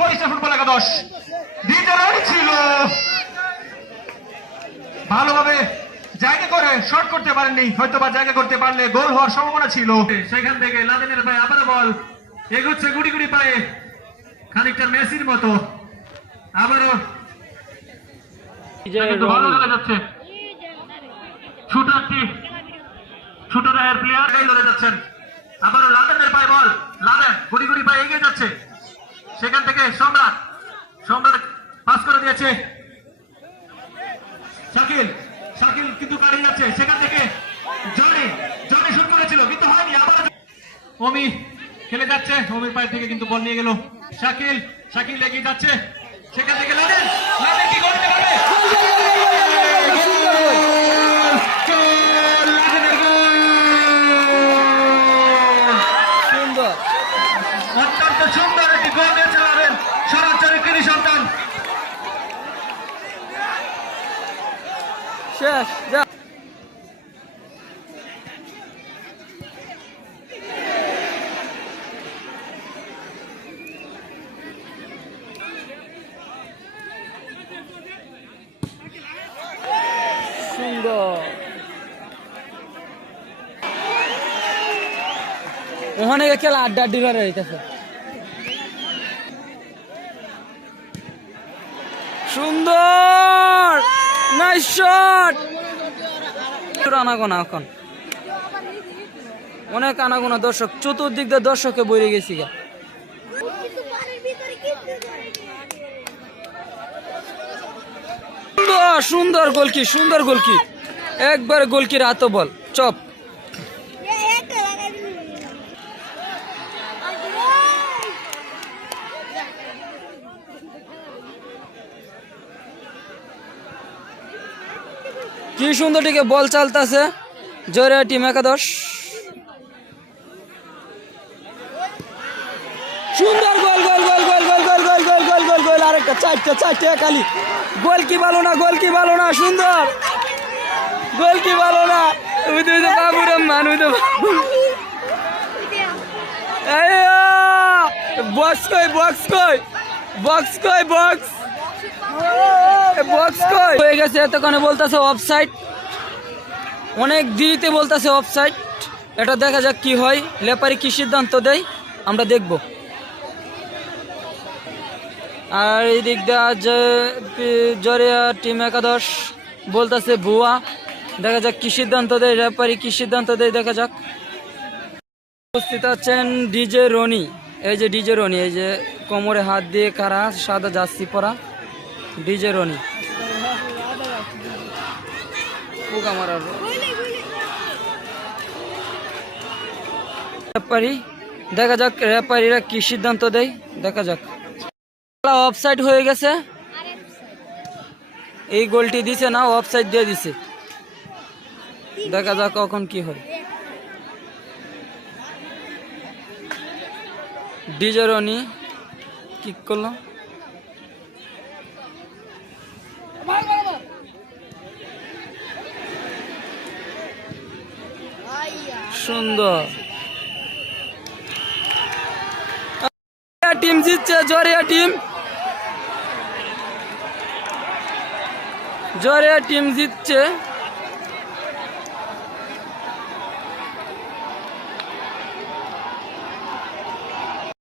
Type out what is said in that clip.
Football একাদশ। দ্বিতীয় ছিল। ভালোভাবে জায়গা করে শর্ট করতে পারেননি। হয়তো বা জায়গা করতে পারলে গোল হওয়ার সম্ভাবনা ছিল। সেখান থেকে লাদেনের পায়ে আবার বল। এগোচ্ছে গুড়ি গুড়ি পায়ে খানিকটা মেসির মতো। আবারও ভালো খেলা যাচ্ছে। শুটারটি শুটারের প্লেয়ার গাই ধরে যাচ্ছেন আবারও লাদেনের পায়ে বল। লাদেন গুড়ি গুড়ি পায়ে এগিয়ে যাচ্ছে। সেখান থেকে সম্রাট সম্রাট পাস করে দিয়েছে। শাকিল শাকিল কিন্তু কাটিয়ে যাচ্ছে। সেখান থেকে জনি জনি শুট করেছিল, কিন্তু হয়নি, আবার অমি খেলে যাচ্ছে অমির পায়ে থেকে কিন্তু বল নিয়ে গেল। শাকিল শাকিল এগিয়ে যাচ্ছে। সেখান থেকে লাদেন লাদেন কি করতে পারবে গোল! লাদেনের গোল! সুন্দর অত্যন্ত সুন্দর একটি গোল দিয়েছে লাদেন সরাসরি কৃষি সন্তান শেষ ওখানে খেলা আড্ডা আড্ডি করে সুন্দর। নাইস শট আনাগোনা এখন। অনেক আনাগোনা দর্শক, চতুর্দিক দিয়ে দর্শকে বইরে গেছি গা। সুন্দর গোলকি সুন্দর গোলকি। একবার গোলকির হাত বল চপ। কি সুন্দর টিকে বল চালতাছে জোরে টিম একাদশ সুন্দর গোল গোল গোল গোল গোল গোল গোল গোল গোল গোল গোল আরেকটা চারটা চারটা খালি গোল কি ভালো না গোল কি ভালো না সুন্দর গোল কি ভালো না ওই তো ওই তো বাবু ওই তো বক্স কই বক্স কই বক্স কই বক্স বক্স কই? হয়ে গেছে এতক্ষণে বলতেছে অফসাইড অনেক দেরিতে বলতেছে অফসাইড এটা দেখা যাক কি হয়। লেপারি কি সিদ্ধান্ত দেয়, আমরা দেখব। আর এই দিক দিয়ে জরিয়া টিম একাদশ বলতেছে ভুয়া। দেখা যাক কি সিদ্ধান্ত দেয় রেপারি কি সিদ্ধান্ত দেয়, দেখা যাক। উপস্থিত আছেন ডিজে রনি। এই যে ডিজে রনি, এই যে কোমরে হাত দিয়ে কারা সাদা জার্সি পরা। ডিজে রনি। পোকা মারার রেপারি দেখা যাক রেপারিরা কি সিদ্ধান্ত দেয় দেখা যাক। অফসাইড হয়ে গেছে। এই গোলটি দিছে না অফসাইড দিয়ে দিছে। দেখা যাক কখন কি হয়। ডিজরনি কিক করল। সুন্দর। টিম জিতছে জরিয়া টিম। জরিয়া টিম জিতছে।